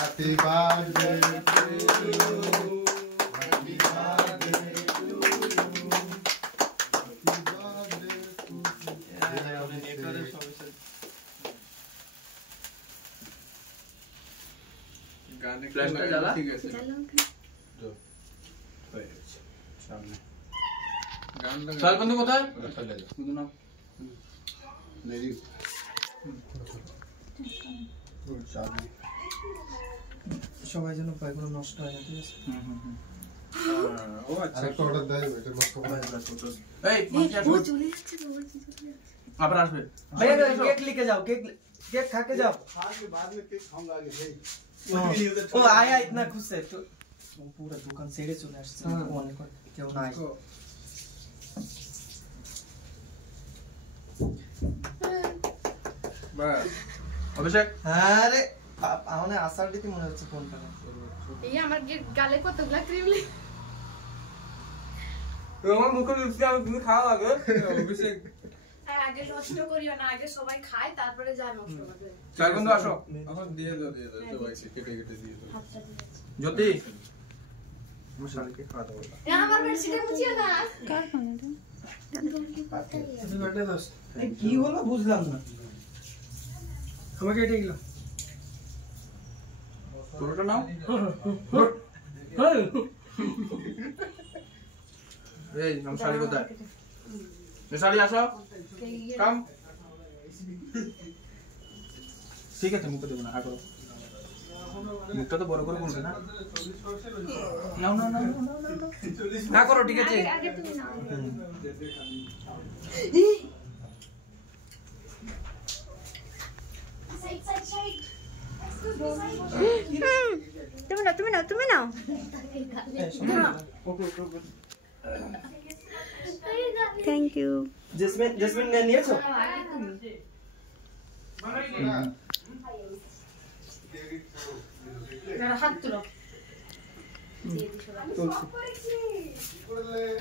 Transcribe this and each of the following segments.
Happy birthday to you. Happy birthday to you. Happy birthday to you. गाने flash लगा ठीक है जो सामने गान लगा चल बंदू কোথায় চলে যা শুধু না লেডি গুড সামনে সবাই যেন পায়গুলো নষ্ট হয় না ঠিক আছে ও আচ্ছা একটা অর্ডার দেয় এটা নষ্ট করে এই ও চলে যাচ্ছে আবার আসবে ভাইয়া কেক লিখে যাও কেক खा के जाओ खा के बाद में केक खाऊंगा आगे भाई ओ आया इतना खुश है तो पूरा दुकान सेड़े चले আসছে অনেক কেউ নাই বাস অভিষেক আরে আমাদের আসার দিতে মনে হচ্ছে কোনটা এই আমার গালে কতগুলা ক্রিম লে আমার মুখে লিপস্টিক আমি তুমি খাওয়া আগে অভিষেক আগে নষ্ট করিও না আগে সবাই খায় তারপরে যা নষ্ট করবে চার বন্ধু আসো এখন দিয়ে দাও সবাই কেটে কেটে দিয়ে দাও জ্যোতি আমার শালিকে খাওয়া দাও এ আমার বেডশিটে মুছিও না কার ফোন এটা হ্যাপি বার্থডে দোস্ত কি হলো বুঝলাম না আমাকে এটা গেল পুরোটা নাও এই নাম শালি কোথায় শালি আসো কাম ঠিক আছে মুখে দেবো না আগো মুখটা তো বড় করে বলবে না নাও নাও নাও না করো ঠিক আছে আগে তুমি নাও সাইড সাইড সাইড তুমি নাও থ্যাংক ইউ জেসমিন ने নিয়েছো না হাত তুলো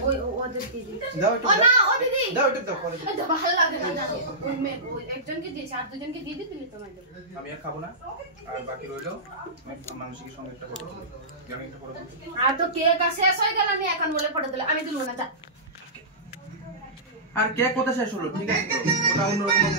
ওই ওদের দিদি দাও একটু ও না ও দিদি দাও একটু দাও পরে এটা ভালো লাগে না ওই একজনকে দিয়েছি আর দুজনকে দিয়ে দিতে তোমায় দেব আমি আর খাবো না আর বাকি রইলো মানসিকের সঙ্গে একটা ফটো আমি একটা ফটো আর তো কেক শেষ হয়ে গেল আমি এখন বলে ফটো দিলে আমি দিলবো না যা আর কেক কোথা শেষ হলো ঠিক আছে তো ওটা অন্যরকম